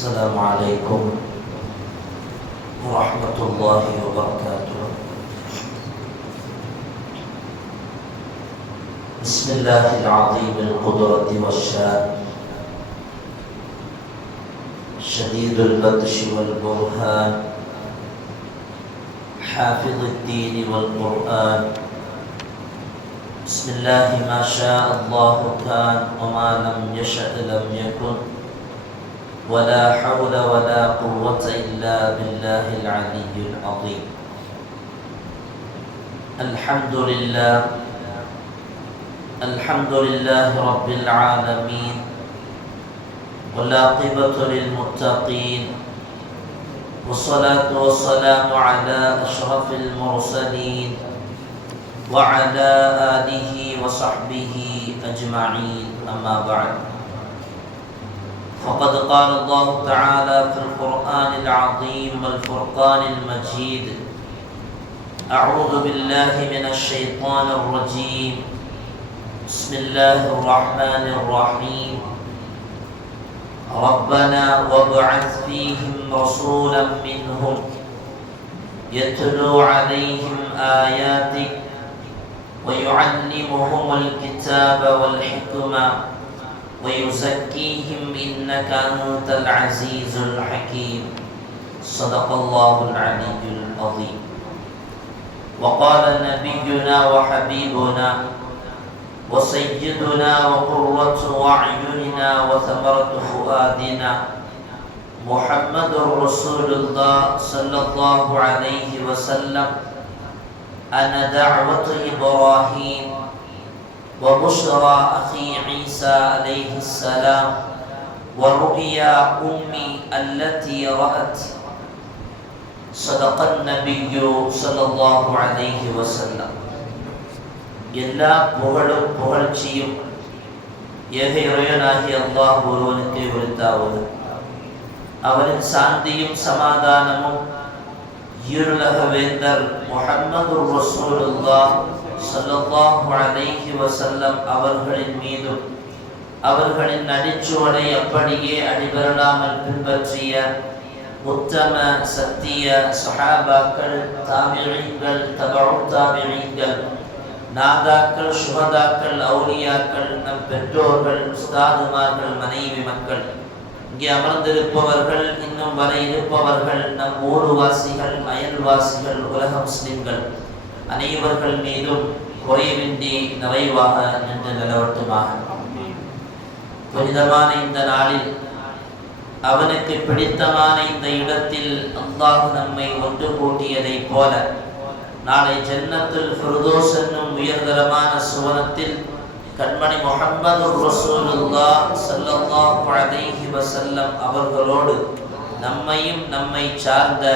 السلام عليكم ورحمة الله وبركاته. بسم الله العظيم القدرة والشان، شديد البطش والبرهان، حافظ الدين والقرآن. بسم الله ما شاء الله كان وما لم يشأ لم يكن، ولا حول ولا قوة إلا بالله العلي العظيم. الحمد لله رب العالمين، والعاقبة للمتقين، والصلاة والسلام على أشرف المرسلين وعلى آله وصحبه أجمعين، أما بعد. فقد قال الله تعالى في القرآن العظيم والفرقان المجيد: أعوذ بالله من الشيطان الرجيم، بسم الله الرحمن الرحيم. ربنا وابعث فيهم رسولا منهم يتلو عليهم آياتك ويعلمهم الكتاب والحكمة ويزكيهم إنك أنت العزيز الحكيم. صدق الله العلي العظيم. وقال نبينا وحبيبنا وسيدنا وقرة أعيننا وثمرة فؤادنا محمد رسول الله صلى الله عليه وسلم: أنا دعوة إبراهيم وبشرى أخي عيسى عليه السلام ورؤيا أمي التي رأت. صدق النبي صلى الله عليه وسلم. எல்லா புகழும் புகழ்ச்சியும் ஏக இறைவனாகிய அல்லாஹ் ஒருவனுக்கே உரித்தாவது. அவரின் சாந்தியும் சமாதானமும் ஈருலக வேந்தர் முஹம்மது ரசூலுல்லாஹ் ஸல்லல்லாஹு அலைஹி வஸல்லம் அவர்களின் மீதும், அவர்களின் நடிச்சுவடை அப்படியே அடிபெறலாமல் பின்பற்றிய உத்தம சத்திய சஹாபாக்கள், தாபிஈன்கள், தபஉ தாபிஈன்கள், நாதாக்கள், சுஹதாக்கள், அவுலியாக்கள், நம் பெற்றோர்கள், உஸ்தாதுமார்கள், மனைவி மக்கள், இங்கே அமர்ந்திருப்பவர்கள், இன்னும் வர இருப்பவர்கள், நம் ஊர்வாசிகள், அயல்வாசிகள், உலக முஸ்லிம்கள் அனைவர்கள் மீதும் குறைவின்றி நிறைவாக நின்று நிலவட்டுமாக. புனிதமான இந்த நாளில், அவனுக்கு பிடித்தமான இந்த இடத்தில் அல்லாஹ் நம்மை ஒன்று கூட்டியதை போல, நாளை ஜன்னத்துல் ஃபிர்தௌஸ் என்னும் உயர்தரமான சுவனத்தில் கண்மணி முஹம்மது ரசூலுல்லாஹ் ஸல்லல்லாஹு அலைஹி வஸல்லம் அவர்களோடு நம்மையும் நம்மை சார்ந்த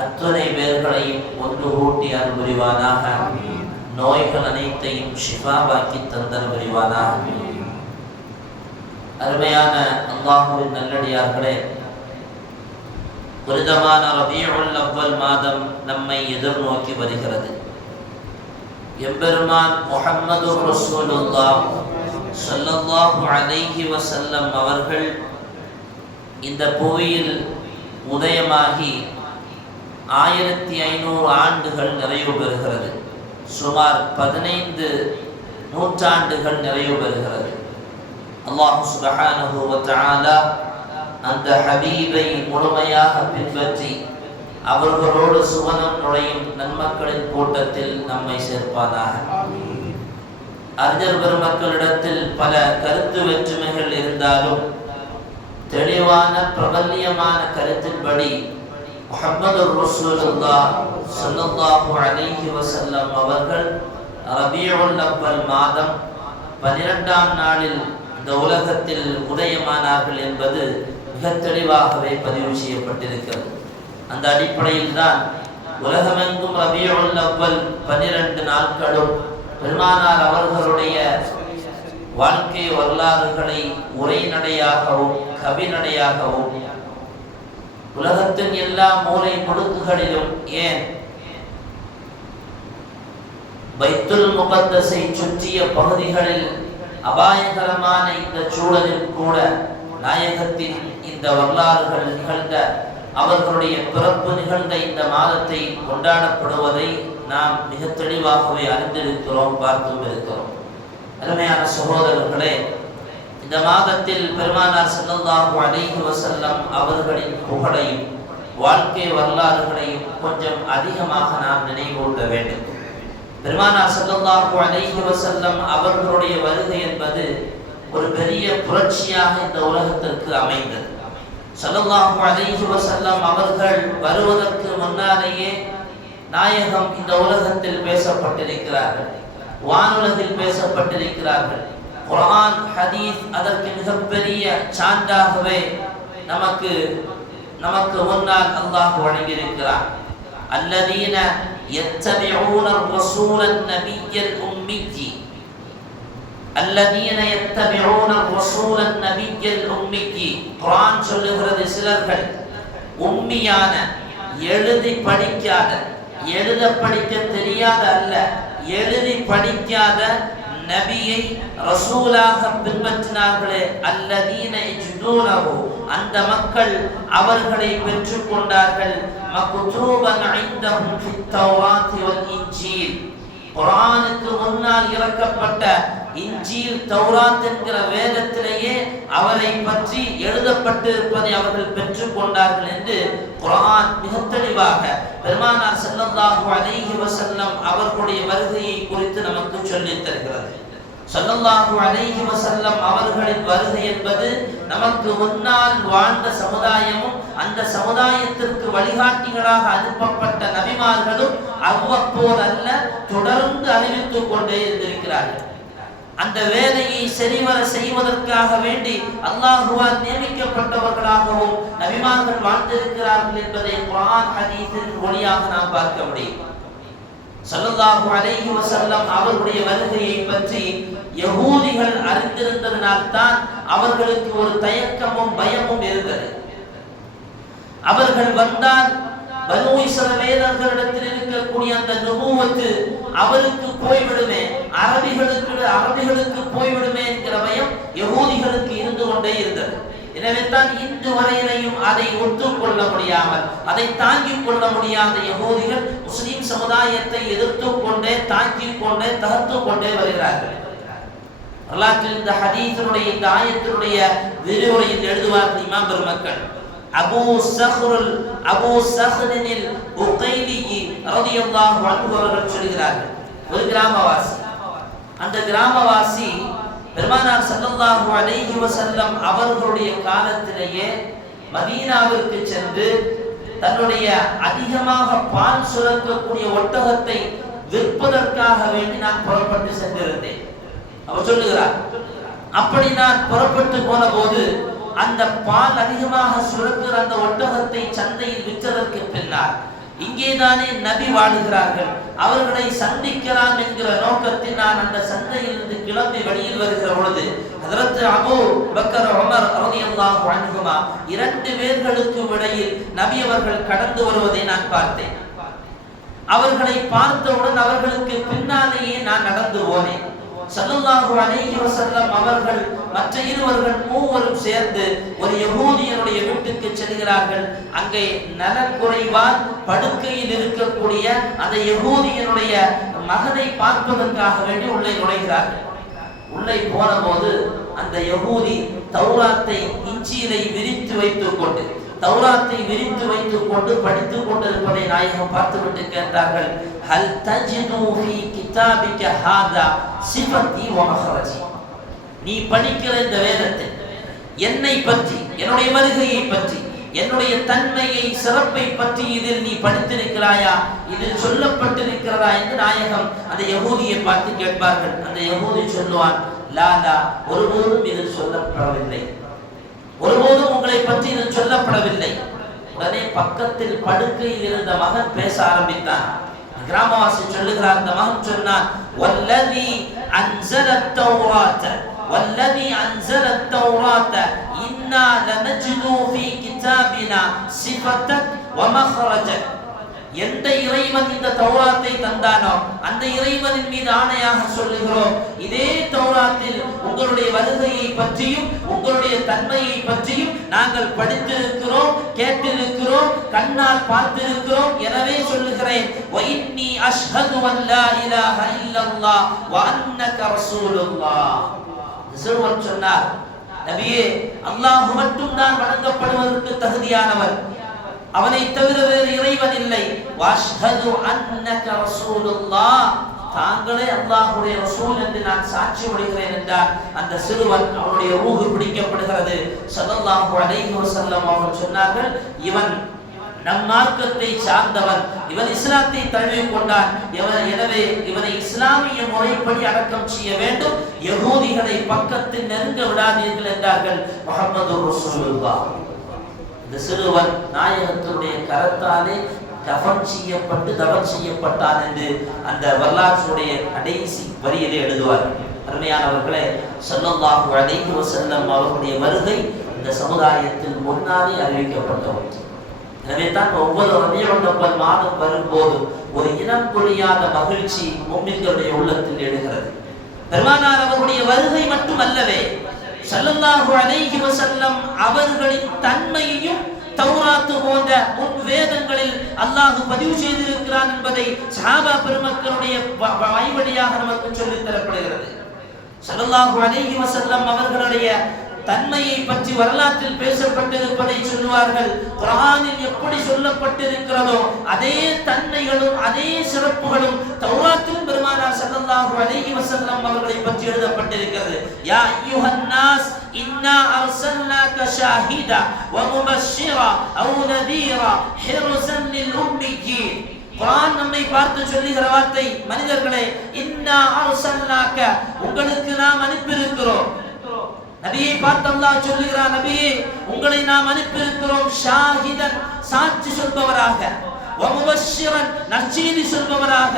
அத்துணை பேர்களையும் ஒன்று கூட்டி அருள் புரிவானாக. நோய்கள் அனைத்தையும் ஷிஃபாவாக்கி தந்தல் புரிவானாக. அருமையான அல்லாஹ்வின் நல்லடியார்களே, புனிதமான ரபீஉல் அவ்வல் மாதம் நம்மை எதிர்நோக்கி வருகிறது. எம்பெருமான் முஹம்மது ரசூலுல்லாஹ் ஸல்லல்லாஹு அலைஹி வஸல்லம் அவர்கள் இந்த புவியில் உதயமாகி 1500 ஆண்டுகள் நிறைவு பெறுகிறது. சுமார் 15 நூற்றாண்டுகள் நிறைவு பெறுகிறது. அல்லாஹ் சுப்ஹானஹு வ தஆலா அந்த ஹபீபை முழுமையாக பின்பற்றி அவர்களோடு சுவனம் நுழையும் நன்மக்களின் கூட்டத்தில் நம்மை சேர்ப்பானாக. அறிஞர் பெருமக்களிடத்தில் பல கருத்து வேற்றுமைகள் இருந்தாலும் தெளிவான பிரபல்யமான கருத்தின்படி முஹம்மது ரசூலுல்லாஹ் ஸல்லல்லாஹு அலைஹி வஸல்லம் அவர்கள் ரபீஉல் அவ்வல் மாதம் 12ஆம் நாளில் இந்த உலகத்தில் உதயமானார்கள் என்பது மிக தெளிவாகவே பதிவு செய்யப்பட்டிருக்கிறது. அந்த அடிப்படையில் தான் உலகமெங்கும் ரபீஉல் அவ்வல் 12 நாட்களும் பெருமானார் அவர்களுடைய வாழ்க்கை வரலாறுகளை உரைநடையாகவும் கவிநடையாகவும் உலகத்தின் எல்லா மூலை முடுக்குகளிலும், ஏன் பைத்துல் முகத்தஸை சுற்றிய பகுதிகளில் அபாயகரமான இந்த சூழலில் கூட நாயகத்தின் இந்த வரலாறுகள் நிகழ்ந்த, அவர்களுடைய பிறப்பு நிகழ்ந்த இந்த மாதத்தை கொண்டாடப்படுவதை நாம் மிக தெளிவாகவே அறிந்திருக்கிறோம், பார்த்தும் இருக்கிறோம். அருமையான சகோதரர்களே, இந்த மாதத்தில் பெருமானார் ஸல்லல்லாஹு அலைஹி வஸல்லம் அவர்களின் புகழையும் வாழ்க்கை வரலாறுகளையும் கொஞ்சம் அதிகமாக நாம் நினைவூட்ட வேண்டும். பெருமானார் ஸல்லல்லாஹு அலைஹி வஸல்லம் அவர்களுடைய வருகை என்பது ஒரு பெரிய புரட்சியாக இந்த உலகத்திற்கு அமைந்தது. ஸல்லல்லாஹு அலைஹி வஸல்லம் அவர்கள் வருவதற்கு முன்னாலேயே நாயகம் இந்த உலகத்தில் பேசப்பட்டிருக்கிறார்கள், வானுலகில் பேசப்பட்டிருக்கிறார்கள். குர்ஆன், ஹதீஸ் அதற்கு மிகப்பெரிய சான்றாகவே நமக்கு முன்னால் அல்லாஹ் வழங்கியிருக்கிறார். அல்லதீன யத்தபிஊன الرسول النبي الأمي அல்லதீன யத்தபிஊன الرسول النبي الأمي. குர்ஆன் சொல்லுகிறது, சிலர்கள் உம்மியான, எழுதி படிக்காத, எழுத படிக்க தெரியாத அல்ல, எழுதி படிக்காத நபியை ரசூலாக பின்பற்றினார்களே, அல்லதீன யஜிதூனஹு, அந்த மக்கள் அவர்களை பெற்றுக் கொண்டார்கள். மக்தூபன் இன்தஹும் ஃபித் தௌராத் வல் இன்ஜீல், குர்ஆனுக்கு முன்னால் இறக்கப்பட்ட இன்ஜீல், தௌராத் என்கிற வேதத்திலேயே அவரை பற்றி எழுதப்பட்டிருப்பதை அவர்கள் பெற்றுக் கொண்டார்கள் என்று குர்ஆன் மிக தெளிவாக பெருமானார் ஸல்லல்லாஹு அலைஹி வஸல்லம் அவர்களுடைய வருகையை குறித்து நமக்கு சொல்லித் தருகிறது. ஸல்லல்லாஹு அலைஹி வஸல்லம் அவர்களின் வருகை என்பது நமக்கு முன்னால் வாழ்ந்த சமுதாயமும் அந்த சமுதாயத்திற்கு வழிகாட்டிகளாக அனுப்பப்பட்ட நபிமார்களும் அவ்வப்போதல்ல தொடர்ந்து அறிவித்துக் கொண்டே இருந்திருக்கிறார்கள். அந்த வேலையை சரிவர செய்வதற்காக வேண்டி அல்லாஹ்வால் நியமிக்கப்பட்டவர்களாகவும் நபிமார்கள் வாழ்ந்திருக்கிறார்கள் என்பதை குர்ஆன் ஹதீஸின் வழியாக நாம் பார்க்க முடியும். ஸல்லல்லாஹு அலைஹி வஸல்லம் அவர்களுடைய வருகையை பற்றி யஹூதிகள் அறிந்திருந்ததனால் தான் அவர்களுக்கு ஒரு தயக்கமும் பயமும் இருந்தது. அவர்கள் வந்தால் பனூ இஸ்ரவேலர்களிடத்தில் இருக்கக்கூடிய அந்த நுபுவத்து அவருக்கு போய்விடுமே, அரபிகளுக்கு போய்விடுமே என்கிற பயம் யஹூதிகளுக்கு இருந்து கொண்டே இருந்தது. எனவே தான் இன்று வரையிலையும் அதை ஒத்துக்கொள்ள முடியாமல், அதை தாங்கிக் கொள்ள முடியாத யஹூதிகள் முஸ்லிம் சமுதாயத்தை எதிர்த்து கொண்டே, தாக்கிக் கொண்டே, தகர்த்து கொண்டே வருகிறார்கள். வரலாற்றில் இந்த ஹதீஸினுடைய, இந்த ஆயத்தினுடைய விரிவுரையில் எழுதுவார்கள் இமாம் பெருமக்கள், அபூ ஸஹ்ரில் உகைலி ரலியல்லாஹு அன்ஹு அவர்கள் சொல்கிறார்கள், ஒரு கிராமவாசி, அந்த கிராமவாசி பெருமானார் ஸல்லல்லாஹு அலைஹி வஸல்லம் அவர்களுடைய காலத்திலேயே மதீனாவிற்கு சென்று தன்னுடைய அதிகமாக பால் சுரக்கக்கூடிய ஒட்டகத்தை விற்பதற்காக வேண்டி நான் புறப்பட்டு சென்றிருந்தேன். அவர் சொல்லுகிறார், அப்படி நான் புறப்பட்டு போன போது அந்த பால் அதிகமாக சுரக்கிற அந்த ஒட்டகத்தை சந்தையில் விற்றதற்கு பின்னால் இங்கேதானே நபி வாழுகிறார்கள், அவர்களை சந்திக்கலாம் என்கிற நோக்கத்தில் நான் அந்த சந்தையிலிருந்து கிளம்பி வெளியில் வருகிற பொழுது ஹஜ்ரத் அபூ பக்கர் உமர் ரலியல்லாஹு அன்ஹுமா இரண்டு பேர்களுக்கு இடையில் நபி அவர்கள் கடந்து வருவதை நான் பார்த்தேன். அவர்களை பார்த்தவுடன் அவர்களுக்கு பின்னாலேயே நான் நடந்து போனேன். ஸல்லல்லாஹு அலைஹி வஸல்லம் அவர்கள் மற்ற இருவர்கள் மூவரும் சேர்ந்து ஒரு யஹூதியனுடைய வீட்டுக்கு செல்கிறார்கள். அங்கே நலக்குறைவால் படுக்கையில் இருக்கக்கூடிய அந்த யஹூதியனுடைய மகனை பார்ப்பதற்காக வேண்டி உள்ளே நுழைகிறார்கள். உள்ளே போன போது அந்த யஹூதி தௌராத்தை, இன்ஜீலை விரித்து வைத்துக் கொண்டு, தௌராத்தை விரித்து வைத்துக் கொண்டு படித்துக் கொண்டிருப்பதை நாயகம் பார்த்துவிட்டு கேட்டார்கள், ஹல் தஜிது ஃபீ கிதாபிக ஹாதா சிஃபத்தி வ மஹ்ரஜி, நீ படிக்கிற இந்த வேதத்தில் என்னை பற்றி, என்னுடைய வருகையை பற்றி, என்னுடைய தன்மையை, சிறப்பை பற்றி இதில் நீ படித்திருக்கிறாயா, இதில் சொல்லப்பட்டிருக்கிறதா என்று நாயகம் அந்த யஹூதியை பார்த்து கேட்பார்கள். அந்த யஹூதி சொல்லுவான், லாலா, ஒருபோதும் இதில் சொல்லப்படவில்லை, ஒருபோதும் உங்களை பற்றி இதில் சொல்லப்படவில்லை. உடனே பக்கத்தில் படுக்கையில் இருந்த மகன் பேச ஆரம்பித்தான். கிராமவாசி சொல்லுகிறார், அந்த மகன் சொன்னான், வல்லதி அன்ஸலத் தௌராத் வல்லதி அன்ஸலத் தௌராத் இன்னா லனஜிது ஃபீ கிதாபினா சிஃபத்தக் வ மக்ரஜக், எந்த இறைவன் இந்த தௌராத்தை தந்தானோ அந்த இறைவனின் மீது ஆணையாக சொல்லுகிறோம், இதே தௌராத்தில் உங்களுடைய வருகையை பற்றியும் உங்களுடைய தன்மையை பற்றியும் நாங்கள் படித்திருக்கிறோம், கேட்டிருக்கிறோம், கண்ணால் பார்த்திருக்கிறோம். எனவே சொல்லுகிறேன், வஇன்னி அஷ்ஹது அன் லா இலாஹ இல்லல்லாஹ் வ அன்னக ரசூலுல்லாஹ். சிறுவன் சொன்னார், நபியே, அல்லாஹ் மட்டும் தான் வணங்கப்படுவதற்கு தகுதியானவர், அவனை தவிர வேறு இறைவன் இல்லை. வஅஷ்ஹது அன்னக ரசூலுல்லாஹ், தாங்களே அல்லாஹ்வுடைய ரசூல் என்று நான் சாட்சி சொல்கிறேன் என்றார். அந்த சிறுவன் அவனுடைய ரூஹ் பிடிக்கப்படுகிறது. ஸல்லல்லாஹு அலைஹி வஸல்லம் அவர்கள் சொன்னார்கள், இவன் நம் மார்க்கத்தை சார்ந்தவன், இவன் இஸ்லாத்தை தழுவிக் கொண்டான், எனவே இவனை இஸ்லாமிய முறைப்படி அடக்கம் செய்ய வேண்டும், யகூதிகளை பக்கத்தில் நெருங்க விடாதீர்கள் என்றார்கள் முஹம்மது ரசூலுல்லாஹ். இந்த சிறுவன் நாயகத்தினுடைய கரத்தாலே தவம் செய்யப்பட்டான் என்று அந்த வரலாற்றுடைய கடைசி வரியிலே எழுதுவார். அருமையானவர்களே, ஸல்லல்லாஹு அலைஹி வஸல்லம் அவர்களுடைய வருகை இந்த சமுதாயத்தில் முன்னாலே அறிவிக்கப்பட்டது. எனவே தான் ஒவ்வொரு ரபியுல் அவ்வல் மாதம் வரும்போது ஒரு இனம் புரியாத மகிழ்ச்சி முஃமின்களுடைய உள்ளத்தில் எழுகிறது. பெருமானார் அவர்களுடைய வருகை மட்டுமல்லவே, ஸல்லல்லாஹு அலைஹி வஸல்லம் அவர்களின் தன்மையையும் தௌராத் போன்ற முன் வேதங்களில் அல்லாஹ் பதிவு செய்திருக்கிறான் என்பதை சஹாபா பெருமக்களுடைய வாய்வழியாக நமக்கு சொல்லித் தரப்படுகிறது. ஸல்லல்லாஹு அலைஹி வஸல்லம் அவர்களுடைய தன்மையை பற்றி வரலாற்றில் பேசப்பட்டிருப்பதை சொல்லுவார்கள். குர்ஆனில் எப்படி சொல்லப்பட்டிருக்கிறதோ அதே தன்மைகளும் அதே சிறப்புகளும் தௌராத்திலும் பெருமானார் ஸல்லல்லாஹு அலைஹி வஸல்லம் அவர்களை பற்றி எழுதப்பட்டிருக்கிறது. யா அய்யுஹன் நாஸ் இன்னா அர்சல்னாக ஷாஹிதா வ முபஷ்ஷிரா அவ் நதீரா ஹிர்ஸன் லில் உம்மீயின். குர்ஆன் நம்மை பார்த்து சொல்லுகிற வார்த்தை, மனிதர்களே, இன்னா அர்சல்னாக, உங்களுக்கு நாம் அனுப்பியிருக்கிறோம். நபியை பார்த்து அல்லாஹ் சொல்லுகிறார், நபியே, உங்களை நாம் அனுப்பியிருக்கிறோம், ஷாஹிதன், சாட்சி சொல்பவராக, வ முபஷ்ஷிரன், நற்செய்தி சொல்பவராக,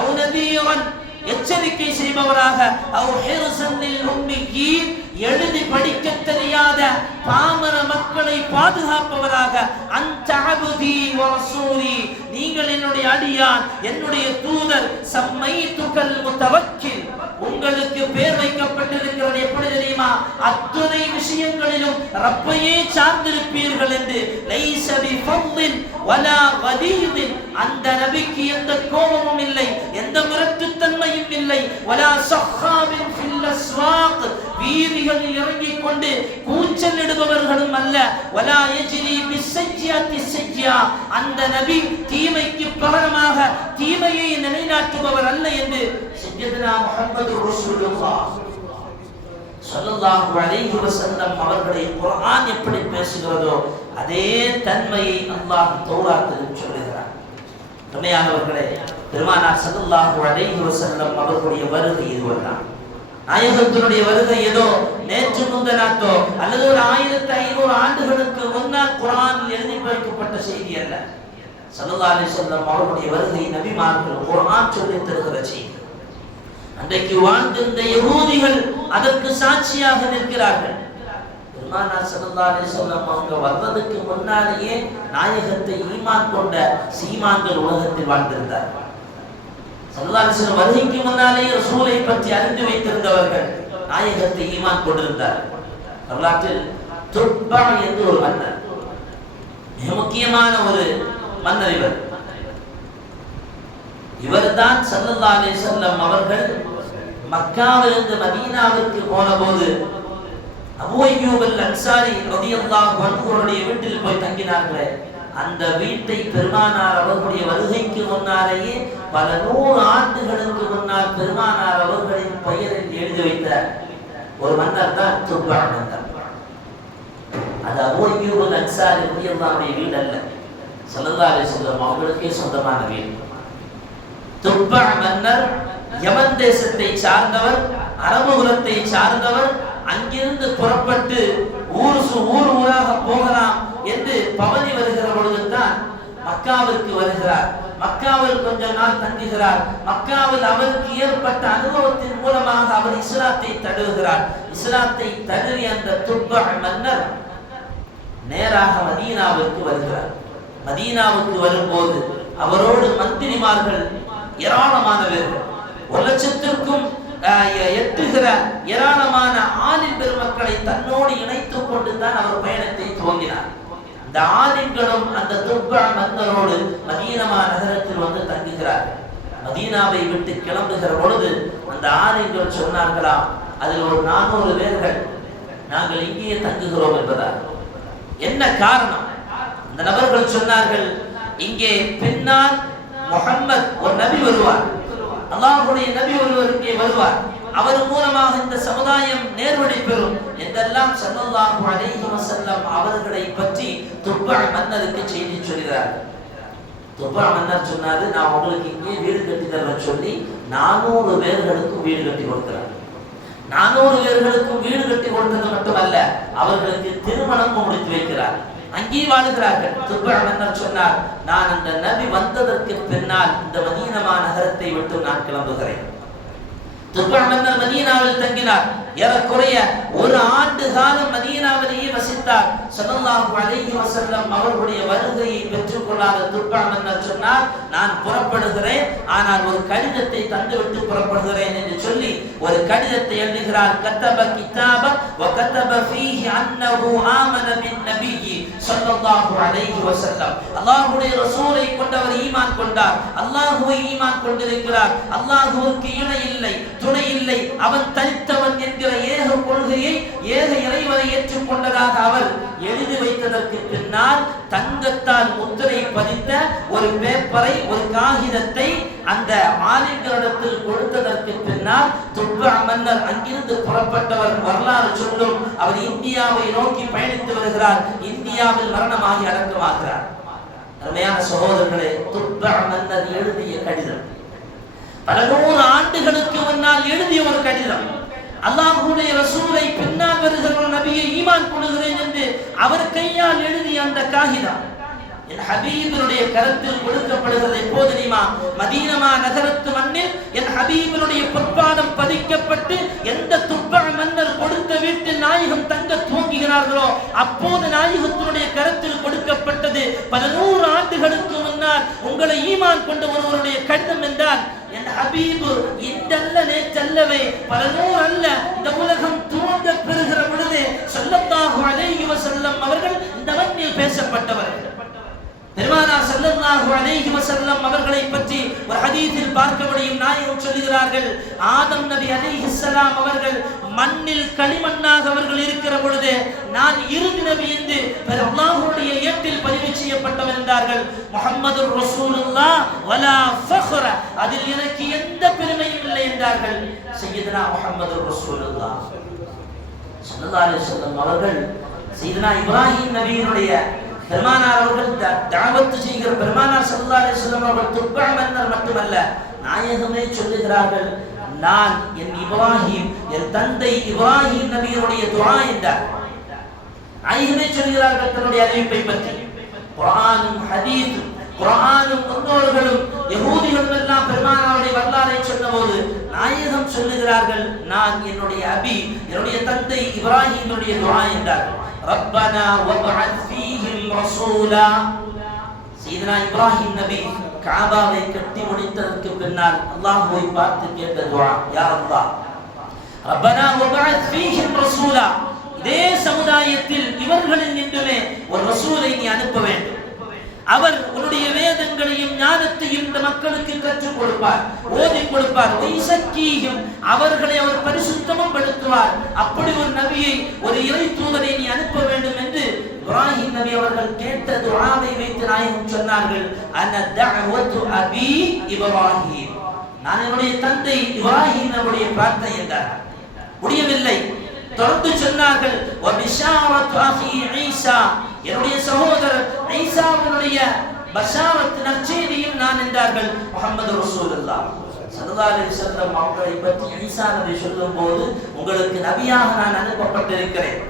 அவ் நதீரன், எச்சரிக்கை செய்பவராக, அவ் ஹிர்ஸன் லில் உம்மீயின், எழுதி படிக்க தெரியாத பாமர மக்களை பாதுகாப்பவராக, அன்த அப்தி வ ரசூலி, நீங்கள் என்னுடைய அடியான், என்னுடைய தூதர், சம்மைதுகல் முத்தவக்கில், உங்களுக்கு பேர் வைக்கப்பட்டிருக்கிறது எப்படி தெரியுமா? அத்துணை விஷயங்களிலும் ரப்பையே சார்ந்திருப்பீர்கள் என்று. லைஸ பிஃضின் வலா கதீதின், அந்த நபிக்கு எந்த கோபமும் இல்லை, எந்த மிரட்டுத்தன்மையும் இல்லை. வலா ஸஹாபின் ஃபில் அஸ்வாக், வீதிகளில் இறங்கிக் கொண்டு கூச்சல் இடுபவர்களும் அல்ல. வலா யஜ்ரி பிஸ்ஸய்யாத்தி ஸய்யா, அந்த நபி தீமைக்கு பகரமாக தீமையை நிலைநாட்டுபவர் அல்ல என்று சய்யிதுனா முஹம்மது ரசூலுல்லாஹ் ஸல்லல்லாஹு அலைஹி வஸல்லம் அவர்களை குர்ஆன் எப்படி பேசுகிறதோ அதே தன்மையை அல்லாஹ் தௌராத்தில் சொல்லுகிறார். உண்மையானவர்களே, பெருமானார் ஸல்லல்லாஹு அலைஹி வஸல்லம் அவர்களுடைய வருகை இதுவல்தான். நாயகத்தினுடைய வருகை ஏதோ நேற்று முந்தநாத்தோ அல்லது ஒரு 1500 ஆண்டுகளுக்கு முன்னால் குர்ஆனில் எழுதி வைக்கப்பட்ட செய்தி அல்ல. ஸல்லல்லாஹு அலைஹி வஸல்லம் அவர்களுடைய வருகை நபிமார்கள் குர்ஆன் சொல்லித் தருகிற செய்தி. அன்றைக்கு வாழ்ந்திருந்த யகூதிகள் அதற்கு சாட்சியாக நிற்கிறார்கள். பெருமானார் ஸல்லல்லாஹு அலைஹி வஸல்லம் அவங்க வர்றதுக்கு முன்னாலேயே நாயகத்தை ஈமான் கொண்ட சீமான்கள் உலகத்தில் வாழ்ந்திருந்தார்கள். ஸல்லல்லாஹு அலைஹி வஸல்லம் வருகைக்கு முன்னாலேயே ரசூலை பற்றி அறிந்து வைத்திருந்தவர்கள் நாயகத்தை ஈமான் கொண்டிருந்தார்கள். வரலாற்றில் துப்பா என்று ஒரு மன்னர், மிக முக்கியமான ஒரு மன்னர் இவர். இவர்தான் ஸல்லல்லாஹு அலைஹி வஸல்லம் அவர்கள் மக்காவிலிருந்து மதீனாவிற்கு போனபோது அபூ அய்யூப் அல் அன்சாரி ரலியல்லாஹு அன்ஹு அவருடைய வீட்டில் போய் தங்கினார்களே, அந்த வீட்டை பெருமானார் அவர்களுடைய வருகைக்கு முன்னாலேயே பல 100 ஆண்டுகளுக்கு முன்னால் பெருமானார் அவர்களின் பெயரில் எழுதி வைத்த ஒரு மன்னர் தான் துப்பா மன்னர். அது அபூ அய்யூப் அல் அன்சாரி ரலியல்லாஹு வீடு அல்ல, ஸல்லல்லாஹு அலைஹி வஸல்லம் அவர்களுக்கே சொந்தமான வீடு. துப்பா மன்னர் யமன் தேசத்தை சார்ந்தவர், அரபு குலத்தை சார்ந்தவர். அங்கிருந்து புறப்பட்டு ஊராக போகலாம் என்று பவனி வருகிற பொழுதுதான் மக்காவிற்கு வருகிறார். மக்காவில் கொஞ்ச நாள் தங்குகிறார். மக்காவில் அவருக்கு ஏற்பட்ட அனுபவத்தின் மூலமாக அவர் இஸ்லாத்தை தழுவுகிறார். இஸ்லாத்தை தழுவி அந்த துப்பா மன்னர் நேராக மதீனாவிற்கு வருகிறார். மதீனாவுக்கு வரும்போது அவரோடு மந்திரிமார்கள் ஏராளமான பேர்கள், 1,00,000க்கும் எட்டுகிற ஏராளமான ஆலிம் பெருமக்களை தன்னோடு இணைத்துக் கொண்டுதான் அவர் பயணத்தை துவங்கினார். இந்த ஆலிம்களும் அந்த துப்பா மன்னரோடு மதீனா நகரத்தில் வந்து தங்குகிறார். மதீனாவை விட்டு கிளம்புகிற பொழுது அந்த ஆலிம்கள் சொன்னார்களாம், அதில் ஒரு 400 பேர்கள் நாங்கள் இங்கேயே தங்குகிறோம் என்பதால். என்ன காரணம்? அந்த நபர்கள் சொன்னார்கள், இங்கே பின்னால் முஹம்மத் ஒரு நபி வருவார், அல்லாஹ்வுடைய நபி ஒருவர் இங்கே வருவார், அவர் மூலமாக இந்த சமுதாயம் நேர்வழி பெறும் என்றெல்லாம் ஸல்லல்லாஹு அலைஹி வஸல்லம் அவர்களை பற்றி துப்பா மன்னருக்கு செய்தி சொல்கிறார். துப்பா மன்னர் சொன்னாரு, நான் உங்களுக்கு இங்கே வீடு கட்டி தரேன் சொல்லி 400 பேர்களுக்கு வீடு கட்டி கொடுக்கிறார். 400 பேர்களுக்கு வீடு கட்டி கொடுத்தது மட்டுமல்ல, அவர்களுக்கு திருமணம் முடித்து வைக்கிறார். அங்கே வாழுகிறார்கள். துப்பா மன்னர் சொன்னார், நான் அந்த நபி வந்ததற்கு பின்னால் இந்த மதீனா நகரத்தை விட்டு நான் கிளம்புகிறேன். துப்பா மன்னர் மதீனாவில் தங்கினார். ஏறக்குறைய 1 ஆண்டு காலம் மதீனாவிலேயே வசித்தார். ஸல்லல்லாஹு அலைஹி வஸல்லம் அவர்களுடைய வருகையை பெற்றுக் கொள்ளாத துப்பா மன்னர் சொன்னார், நான் புறப்படுகிறேன், ஆனால் ஒரு கடிதத்தை தந்துவிட்டு புறப்படுகிறேன் என்று சொல்லி ஒரு கடிதத்தை எழுதுகிறார். கத்தப கிதாப வ கத்தப ஃபீஹி அன்னஹு ஆமன பின் நபியி ஸல்லல்லாஹு அலைஹி வஸல்லம். அல்லாஹ்வுடைய ரசூலை கொண்டவர் ஈமான் கொண்டார், அல்லாஹ்வை ஈமான் கொண்டிருக்கிறார், அல்லாஹ்வுக்கு இணை இல்லை, துணை இல்லை, அவன் தனித்தவன் என்கிற ஏக கொள்கையை, ஏக இறைவனை ஏற்றுக்கொண்டதாக அவர் எழுதி வைத்ததற்கு பின்னால் தங்கத்தால் முத்திரை பதித்த ஒரு பேப்பரை, ஒரு காகிதத்தை அந்த ஆலிம்களிடத்தில் கொடுத்ததற்கு பின்னால் துப்பா மன்னர் அங்கிருந்து புறப்பட்டவர் வரலாறு சொல்லும். அவர் இந்தியாவை நோக்கி பயணித்து வருகிறார். இந்தியாவில் மரணமாகி அடக்கமாகிறார். அருமையான சகோதரர்களே, துப்பா மன்னர் எழுதிய கடிதம், பல 100 ஆண்டுகளுக்கு முன்னால் எழுதிய ஒரு கடிதம். அல்லாஹ்வுடைய ரசூலை பின்னால் வருகிற நபியை ஈமான் கொள்கிறேன் என்று அவர் கையால் எழுதிய அந்த காகிதம் என் ஹபீபினுடைய கரத்தில் கொடுக்கப்படுகிறது. எப்போது தெரியுமா? மதீனா நகரத்து மண்ணில் என் ஹபீபினுடைய பொற்பாதம் பதிக்கப்பட்டு எந்த துப்பா மன்னர் கொடுத்த வீட்டில் நாயகம் தங்க துவங்குகிறார்களோ அப்போது நாயகத்தினுடைய கரத்தில் கொடுக்கப்பட்டது. பல 100 ஆண்டுகளுக்கு முன்னால் உங்களை ஈமான் கொண்ட ஒருவருடைய கடிதம் என்றால் என் ஹபீபு இன்றல்ல நேற்றல்லவே, பல 100 அல்ல, இந்த உலகம் தோன்ற பெறுகிற பொழுது ஸல்லல்லாஹு அலைஹி வஸல்லம் அவர்கள் இந்த மண்ணில் பேசப்பட்டவர்கள். பெருமானார் ஸல்லல்லாஹு அலைஹி வஸல்லம் அவர்களை பற்றி ஒரு ஹதீஸில் பார்க்க முடியும். நாயகம் சொல்கிறார்கள், ஆதம் நபி அலைஹிஸ்ஸலாம் அவர்கள் மண்ணில் களிமண்ணாக அவர்கள் இருக்கிற பொழுது நான் இறுதி நபி என்று அல்லாஹ்வுடைய ஏட்டில் பதிவு செய்யப்பட்டவர் என்றார்கள். முஹம்மதுர் ரசூலுல்லாஹ் வலா ஃபக்ர, அதில் எனக்கு எந்த பெருமையும் இல்லை என்றார்கள். சய்யிதுனா முஹம்மதுர் ரசூலுல்லாஹ் ஸல்லல்லாஹு அலைஹி வஸல்லம் அவர்கள் சய்யிதுனா இப்ராஹிம் நபியினுடைய பெருமானார் அவர்கள் தஅவத் செய்கிற பெருமானார் ஸல்லல்லாஹு அலைஹி வஸல்லம் அவர்கள் துப்பா மன்னர் மட்டுமல்ல, நாயகமே சொல்லுகிறார்கள், நான் என் இப்ராஹிம், என் தந்தை இப்ராஹிம் நபியினுடைய துஆ என்றார். நாயகமே சொல்கிறார்கள் தன்னுடைய அறிவிப்பை பற்றி. குர்ஆனும் ஹதீஸும், குர்ஆனும் முன்னோர்களும் யஹூதிகளும் எல்லாம் பெருமானாருடைய வரலாறை சொன்னபோது நாயகம் சொல்லுகிறார்கள், நான் என்னுடைய அபி, என்னுடைய தந்தை இப்ராஹிமுடைய துஆ என்றார். ரப்பனா வபஅத் ஃபீஹிம் ரசூலா. சையதுனா இப்ராஹிம் நபி காபாவை கட்டி முடித்ததற்கு பின்னால் அல்லாஹ்வை பார்த்து கேட்ட துஆ, யா அல்லாஹ் ரப்பனா வபஅத் ஃபீஹிம் ரசூலா, இதே சமுதாயத்தில் இவர்களில் நின்றுமே ஒரு ரசூலை நீ அனுப்ப வேண்டும். அவர் உன்னுடைய வேதங்களையும் ஞானத்தையும் இந்த மக்களுக்கு கற்றுக் கொடுப்பார், ஓதி கொடுப்பார். அவர்களை அவர் பரிசுத்தமும் படுத்துவார். அப்படி ஒரு நபியை, ஒரு இறை தூதரை நீ அனுப்ப வேண்டும் என்று இப்ராஹிம் நபி அவர்கள் கேட்ட துஆவை வைத்து நாயகம் சொன்னார்கள், அன தஅவத்து அபி இப்ராஹிம், நான் என்னுடைய தந்தை இப்ராஹிம் அவருடைய பிரார்த்தனை என்றார். முடியவில்லை, தொடர்ந்து சொன்னார்கள், வ பிஷாரத்து அஹி ஈசா, என்னுடைய சகோதரர் ஈசாவுடைய பஷாரத் நற்செய்தியும் நான் என்றார்கள். முஹம்மது ரசூலுல்லாஹ் ஸல்லல்லாஹு அலைஹி வஸல்லம் அவர்களை பற்றி ஈசா நபி சொல்லும்போது, உங்களுக்கு நபியாக நான் அனுப்பப்பட்டிருக்கிறேன்,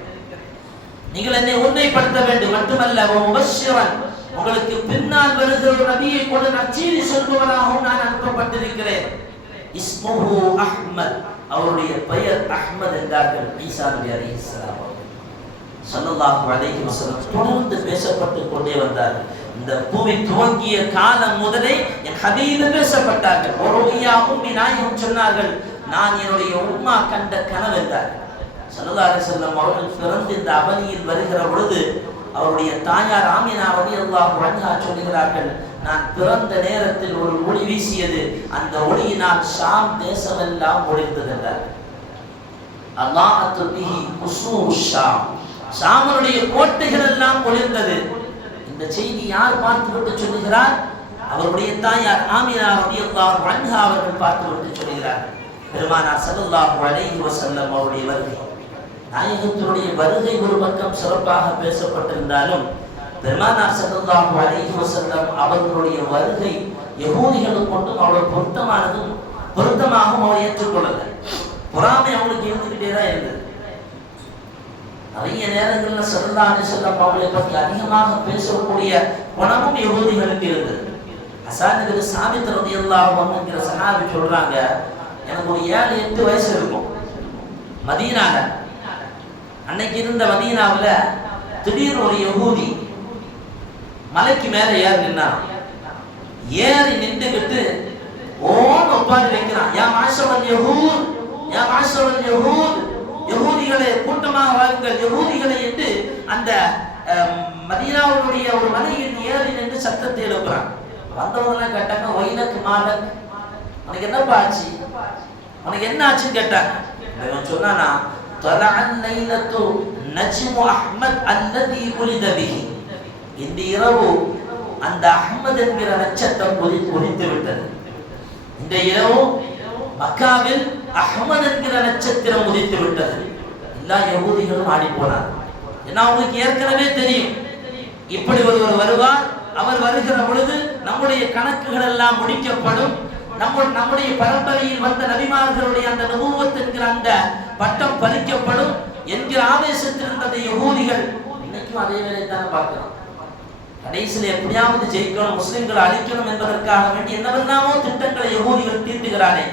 நீங்கள் என்னை உண்மைப்படுத்த வேண்டும், மட்டுமல்ல முபஷ்ஷிரன், உங்களுக்கு பின்னால் வருகிற ஒரு நபியை கொண்டு நற்செய்தி சொல்பவராகவும் நான் அனுப்பப்பட்டிருக்கிறேன். இஸ்முஹு அஹ்மத், அவருடைய பெயர் அஹ்மத் என்றார்கள் ஈசா நபி அலைஹிஸ்ஸலாம் ஸல்லல்லாஹு அலைஹி வஸல்லம். தொடர்ந்து பேசப்பட்டு கொண்டே வந்தார்கள். இந்த பூமி துவங்கிய காலம் முதலே என் ஹபீபு பேசப்பட்டார்கள். ஒருயா உம்மி நாயகம் சொன்னார்கள், நான் என்னுடைய உம்மா கண்ட கனவு என்றார். ஸல்லல்லாஹு அலைஹி வஸல்லம் அவர்கள் பிறந்து இந்த அவனியில் வருகிற பொழுது அவருடைய தாயார் ஆமினா ரலியல்லாஹு அன்ஹா சொல்கிறார்கள், நான் பிறந்த நேரத்தில் ஒரு ஒளி வீசியது, அந்த ஒளியினால் ஷாம் தேசமெல்லாம் ஒளிர்ந்தது என்றார். அல்லாஹ்து பிஹி குசூர் ஷாம், ஷாமுடைய கோட்டைகள் எல்லாம் ஒளிர்ந்தது. இந்த செய்தி யார் பார்த்துவிட்டு சொல்லுகிறார்? அவருடைய தாயார் ஆமினா ரலியல்லாஹு அன்ஹா அவர்கள் பார்த்துவிட்டு சொல்கிறார். பெருமானார் ஸல்லல்லாஹு அலைஹி வஸல்லம் அவருடைய வருகை, நாயகத்தினுடைய வருகை ஒரு பக்கம் சிறப்பாக பேசப்பட்டிருந்தாலும் பெருமானார் ஸல்லல்லாஹு அலைஹி வஸல்லம் அவர்களுடைய வருகை யஹூதிகளுக்கு கொண்டும் அவ்வளவு பொருத்தமாகவும் அவர் ஏற்றுக்கொள்ளலை. பொறாமை அவங்களுக்கு இருந்துகிட்டே தான் இருந்தது. நிறைய நேரங்களில் ஸல்லல்லாஹு அலைஹி வஸல்லம் அவர்களை பற்றி அதிகமாக பேசக்கூடிய குணமும் யஹூதிகளுக்கு இருந்தது. ஹஸான் இப்னு சாபித் ரலியல்லாஹு அன்ஹு என்கிற சஹாபி சொல்றாங்க, எனக்கு ஒரு 7-8 வயசு இருக்கும். மதீனால அன்னைக்கு இருந்த மதீனாவில் திடீர்னு ஒரு யஹூதி மலைக்கு மேல ஏறி நின்னான். ஏறி நின்றுகிட்டு ஓம் ஒப்பாரி வைக்கிறான், யா மாஷரல் யஹூத், யா மாஷரல் யஹூத், யஹூதிகளே கூட்டமாக வாருங்கள், யஹூதிகளே என்று அந்த மதீனாவுடைய ஒரு மலையில் ஏறி நின்று சத்தத்தை எழுப்புறான். வந்தவங்களாம் கேட்டாங்க, ஒயிலக்கு மாலக், உனக்கு என்னப்பா ஆச்சு, உனக்கு என்ன ஆச்சுன்னு கேட்டாங்க. இவன் சொன்னானா, தலஅன் லைலத்து நஜ்மு அஹ்மத் அல்லதி உலித பிஹி, இந்த இரவு அந்த அஹ்மத் என்கிற நட்சத்திரம் உதித்து விட்டது. இந்த இரவு மக்காவில் அஹ்மத் என்கிற நட்சத்திரம் உதித்து விட்டது. எல்லா யஹூதிகளும் ஆடி போனார். ஏன்னா அவங்களுக்கு ஏற்கனவே தெரியும், இப்படி ஒருவர் வருவார், அவர் வருகிற பொழுது நம்முடைய கணக்குகள் எல்லாம் முடிக்கப்படும், நம்முடைய பரம்பரையில் வந்த நபிமார்களுடைய அந்த நபுவத் என்கிற அந்த பட்டம் பறிக்கப்படும் என்கிற ஆவேசத்தில் இருந்த யஹூதிகள் இன்னைக்கும் அதே வேலையை தானே பார்க்கிறோம். கடைசியில் எப்படியாவது ஜெயிக்கணும், முஸ்லிம்களை அழிக்கணும் என்பதற்காக வேண்டி என்னவெல்லாமோ திட்டங்களை யஹூதிகள் தீட்டுகிறானே,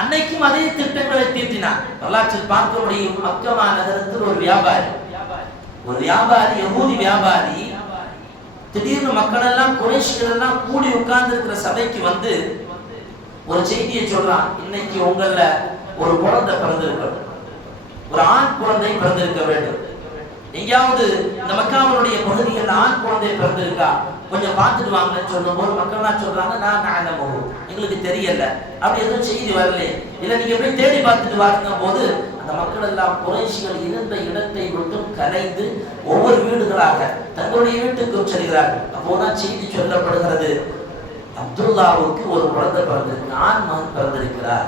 அன்னைக்கும் அதே திட்டங்களை தீட்டினார். வரலாற்றில் பார்க்க முடியும், மக்கமா நகரத்தில் ஒரு வியாபாரி யஹூதி வியாபாரி திடீர்னு மக்கள் எல்லாம் குறைஷிகள் எல்லாம் கூடி உட்கார்ந்து இருக்கிற சபைக்கு வந்து ஒரு செய்தியை சொல்றான், இன்னைக்கு உங்கள ஒரு குழந்தை பிறந்திருக்க, ஒரு ஆண் குழந்தை பிறந்திருக்க வேண்டும். எங்கேயாவது இந்த மக்காவுடைய பகுதியில் ஆண் குழந்தை பிறந்திருக்கா, கொஞ்சம் பார்த்துட்டு வாங்கன்னு சொல்லும் போது மக்கள்லாம் சொல்றாங்க, நான் எங்களுக்கு தெரியல, அப்படி எதுவும் செய்தி வரல, இல்லை நீங்க போய் தேடி பார்த்துட்டு வாருங்க போது அந்த மக்கள் எல்லாம் குறைஷிகள் இருந்த இடத்தை விட்டும் கலைந்து ஒவ்வொரு வீடுகளாக தங்களுடைய வீட்டுக்கு செல்கிறார்கள். அப்போதான் செய்தி சொல்லப்படுகிறது, அப்துல்லாவுக்கு ஒரு குழந்தை பிறந்திருக்கு, ஆண் மகன் பிறந்திருக்கிறார்.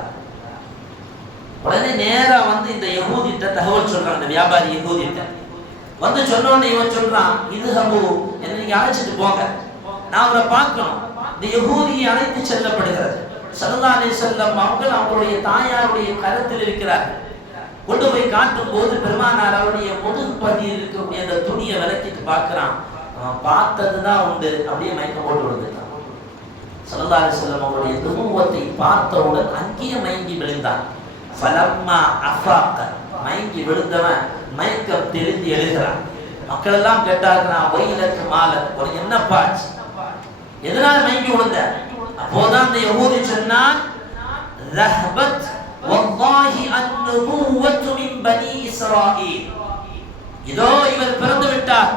உடனே நேரா வந்து இந்த யஹூதிட்ட தகவல் சொல்றான். இந்த வியாபாரி யஹூதிட்ட வந்து சொன்னோன்னு இவன் சொல்றான், இது ஹபு, என்ன நீங்க அழைச்சிட்டு போங்க, நான் அவரை பார்க்கணும். இந்த யஹூதியை அழைத்து செல்லப்படுகிறது. ஸல்லல்லாஹு அலைஹி வஸல்லம் அவர்கள் அவருடைய தாயாருடைய கரத்தில் இருக்கிறார்கள். கொண்டு போய் காட்டும் போது பெருமானார் அவருடைய முதுகு பகுதியில் இருக்கக்கூடிய அந்த துணியை விளக்கிட்டு பார்க்கிறான். அவன் பார்த்ததுதான் உண்டு, அப்படியே மயக்கம் போட்டு விழுந்துட்டான். ஸல்லல்லாஹு அலைஹி வஸல்லம் அவருடைய நுபுவத்தை பார்த்தவுடன் அங்கேயே மயங்கி விழுந்தான். ஃபலம்மா அஃபாக, மயங்கி விழுந்தவன் மயக்கம் தெளிந்து எழுகிறான். மக்கள் எல்லாம் கேட்டார்களா, ஒயிலக்கு மாலக், உனக்கு என்னப்பா ஆச்சு, எதனால மயங்கி விழுந்த? அப்போதான் அந்த யஹூதி சொன்னான், ரஹபத் வல்லாஹி அன்-நுபுவத்து மின் பனி இஸ்ராயீல், இதோ இவர் பிறந்து விட்டார்,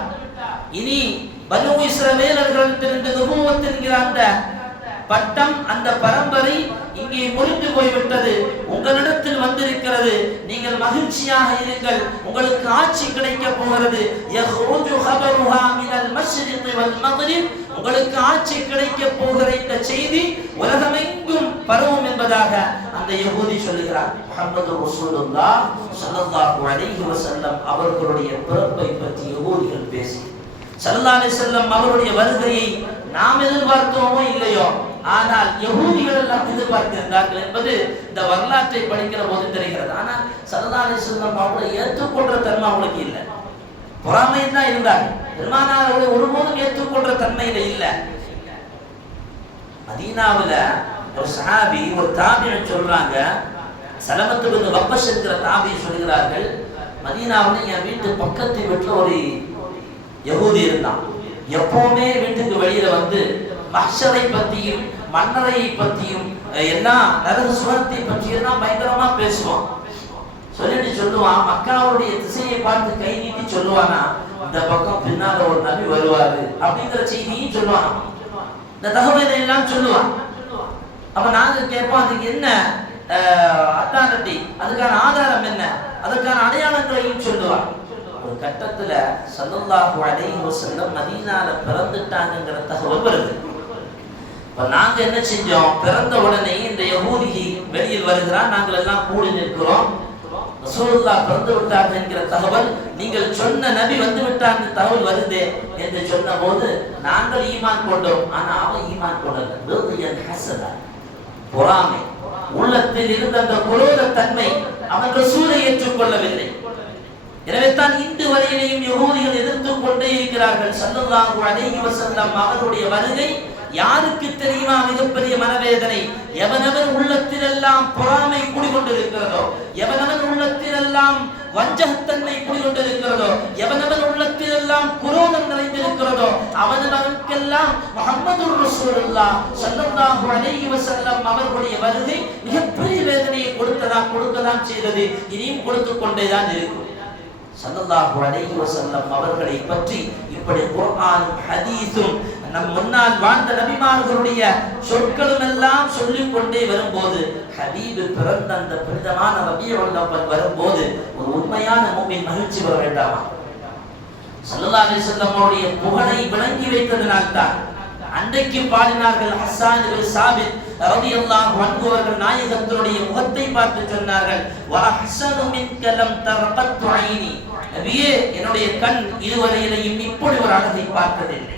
இனி பனு இஸ்ரவேலர்களிடமிருந்து நுபுவத் என்கிற அந்த பட்டம், அந்த பரம்பரை இங்கே முறிந்து போய்விட்டது, உங்களிடத்தில் வந்திருக்கிறது, நீங்கள் மகிழ்ச்சியாக இருங்கள், உங்களுக்கு ஆட்சி கிடைக்க போகிறது. யஹ்ருஜு ஹபருஹா மினல் மஷ்ரிக் வல் மக்ரிப், உங்களுக்கு ஆட்சி கிடைக்க போகிற இந்த செய்தி உலகமெங்கும் பரவும் என்பதாக அந்த யஹூதி சொல்லுகிறார். முஹம்மது ரசூலுல்லாஹ் ஸல்லல்லாஹு அலைஹி வஸல்லம் அவர்களுடைய பிறப்பை பற்றி யஹூதிகள் பேசி ஸல்லல்லாஹு அலைஹி வஸல்லம் அவருடைய வருகையை நாம் எதிர்பார்த்தோமோ இல்லையோ, ஆனால் யஹூதிகள் எல்லாம் எதிர்பார்த்திருந்தார்கள் என்பது இந்த வரலாற்றை படிக்கிற போது தெரிகிறது. ஆனால் ஸல்லல்லாஹு அலைஹி வஸல்லம் அவர்களை ஏற்றுக்கொள்ற தன்மை அவங்களுக்கு இல்லை, பொறாமையில் தான் இருந்தாங்க. பெருமானார் அவர்களை ஒருபோதும் ஏற்றுக்கொள்ற தன்மையில இல்லை. மதீனாவில் ஒரு சஹாபி, ஒரு தாபியை சொல்றாங்க, சலமத்து பின் வப்பஷ் என்கிற தாபியை சொல்கிறார்கள், மதீனாவில் என் வீட்டு பக்கத்து வீட்டில் ஒரு யஹூதி இருந்தான். எப்பவுமே வீட்டுக்கு வெளியில வந்து மஹ்ஷரை பத்தியும் மன்னரையை பத்தியும் எல்லாம் நரக சுவனத்தை பற்றி எல்லாம் பயங்கரமா பேசுவான். சொல்லிட்டு சொல்லுவான், மக்காவுடைய திசையை பார்த்து கை நீட்டி சொல்லுவானா, இந்த பக்கம் பின்னால ஒரு நபி வருவாரு அப்படிங்கிற செய்தியும் சொல்லுவான். இந்த தகவலை எல்லாம் சொல்லுவான். அப்ப நாங்க கேட்போம், அதுக்கு என்ன அத்தாரிட்டி, அதுக்கான ஆதாரம் என்ன, அதுக்கான அடையாளங்களையும் சொல்லுவான். ஒரு கட்டத்துல ஸல்லல்லாஹு அலைஹி வஸல்லம் மதீனால பிறந்துட்டாங்கங்கிற தகவல் வருது. இப்ப நாங்க என்ன செஞ்சோம், பிறந்த உடனே இந்த யஹூதி வெளியில் வருகிறான், நாங்கள் எல்லாம் கூடி நிற்கிறோம். ரசூலுல்லாஹ் பிறந்து விட்டார்கள் என்கிற தகவல், நீங்கள் சொன்ன நபி வந்து விட்டார் தகவல் வருதே என்று சொன்ன போது நாங்கள் ஈமான் கொண்டோம். ஆனா அவன் ஈமான் கொண்டல. பொறாமை உள்ளத்தில் இருந்த அந்த குரோத தன்மை, அவன் ரசூலை ஏற்றுக்கொள்ளவில்லை. எனவே தான் இன்று வரையிலேயும் யஹூதிகள் எதிர்த்துக் கொண்டே இருக்கிறார்கள். ஸல்லல்லாஹு அலைஹி வஸல்லம் அவருடைய வருகை யாருக்கு தெரியுமா மிகப்பெரிய மனவேதனை? எவனவன் உள்ளத்திலெல்லாம் பொறாமை குடிகொண்டிருக்கிறதோ, எவனவன் உள்ளத்திலெல்லாம் வஞ்சகத்தன்மை குடிகொண்டிருக்கிறதோ, எவனவன் உள்ளத்திலெல்லாம் குரோதம் நிறைந்திருக்கிறதோ, அவனவனுக்கெல்லாம் முஹம்மதுர் ரசூலுல்லாஹ் ஸல்லல்லாஹு அலைஹி வஸல்லம் அவர்களுடைய வருகை மிகப்பெரிய வேதனையை கொடுக்கதான் செய்தது, இனியும் கொடுத்துக் கொண்டேதான் இருக்கும். ஸல்லல்லாஹு அலைஹி வஸல்லம் அவர்களை பற்றி இப்படி குர்ஆனும் ஹதீஸும் நம் முன்னால் வாழ்ந்த நபிமார்களுடைய சொற்களும் எல்லாம் சொல்லிக் கொண்டே வரும்போது, ஹபீபு பிறந்த அந்த புனிதமான ரபியுல் அவ்வல் வரும்போது ஒரு உண்மையான மூமின் மகிழ்ச்சி வர வேண்டாமா? ஸல்லல்லாஹு அலைஹி வஸல்லம் அவருடைய புகழை விளங்கி வைத்ததனால்தான் அன்றைக்கு பாடினார்கள். ஹஸ்ஸான் இப்னு சாபித் ரலியல்லாஹு அன்ஹு அவர்கள் நாயகத்தினுடைய முகத்தை பார்த்து சொன்னார்கள், வ அஹ்ஸனு மின்க லம் தரகத்து ஐனி, நபியே என்னுடைய கண் இதுவரையிலேயும் இப்படி ஒரு அழகை பார்த்ததில்லை.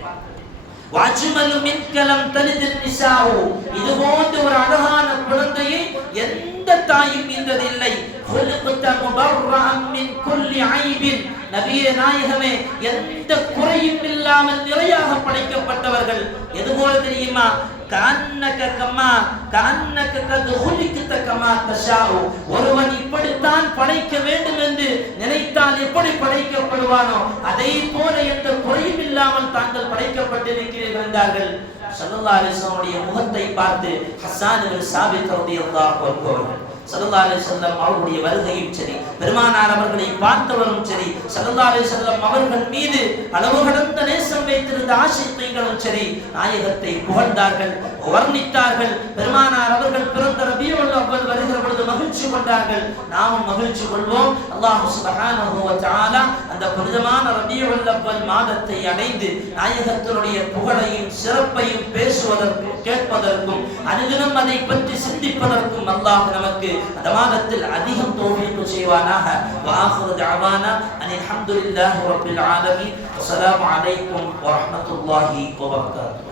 வாஜ்மலு மின்க லம் தலிதின் நிசாஉ, இது போன்ற ஒரு அழகான குழந்தையை எந்த தாயும் ஈன்றதில்லை. குல்குத முபர்ரஅன் மின் குல்லி ஐபின், நபியே நாயகமே எந்த குறையும் இல்லாமல் நிறையாக படைக்கப்பட்டவர்கள். எது போல தெரியுமா? ஒருவன் இப்படித்தான் படைக்க வேண்டும் என்று நினைத்தால் எப்படி படைக்கப்படுவானோ அதே போல எந்த குறையும் இல்லாமல் தாங்கள் படைக்கப்பட்டிருக்கிறீர்கள் என்றார்கள். ஸல்லல்லாஹு அலைஹி வஸல்லம் முகத்தை பார்த்து ஹஸ்ஸான் இப்னு சாபித் ரலியல்லாஹு அன்ஹு அவர்கள் ஸல்லல்லாஹு அலைஹி வஸல்லம் அவருடைய வருகையும் சரி, பெருமானார் அவர்களை பார்த்தவரும் சரி, ஸல்லல்லாஹு அலைஹி வஸல்லம் அவர்கள் மீது அளவு கடந்த நேசம் வைத்திருந்த ஆஷிகீன்களும் சரி, நாயகத்தை புகழ்ந்தார்கள், வர்ணித்தார்கள். பெருமானார் அவர்கள் பிறந்த ரபியுல் அவ்வல் வருகிற பொழுது மகிழ்ச்சி கொண்டார்கள். நாமும் மகிழ்ச்சி கொள்வோம். அல்லாஹ் சுப்ஹானஹு வ தஆலா அந்த புனிதமான ரபியுல் அவ்வல் மாதத்தை அடைந்து நாயகத்தினுடைய புகழையும் சிறப்பையும் பேசுவதற்கும் கேட்பதற்கும் அனுதினம் அதை பற்றி சிந்திப்பதற்கும் அல்லாஹ் நமக்கு அந்த மாதத்தில் அதிகம் தௌஃபீக் செய்வானாக. வ ஆகிரு தஅவானா அனில் ஹம்துலில்லாஹி ரப்பில் ஆலமீன். அஸ்ஸலாமு அலைக்கும் வ ரஹ்மத்துல்லாஹி வ பரகாத்துஹு.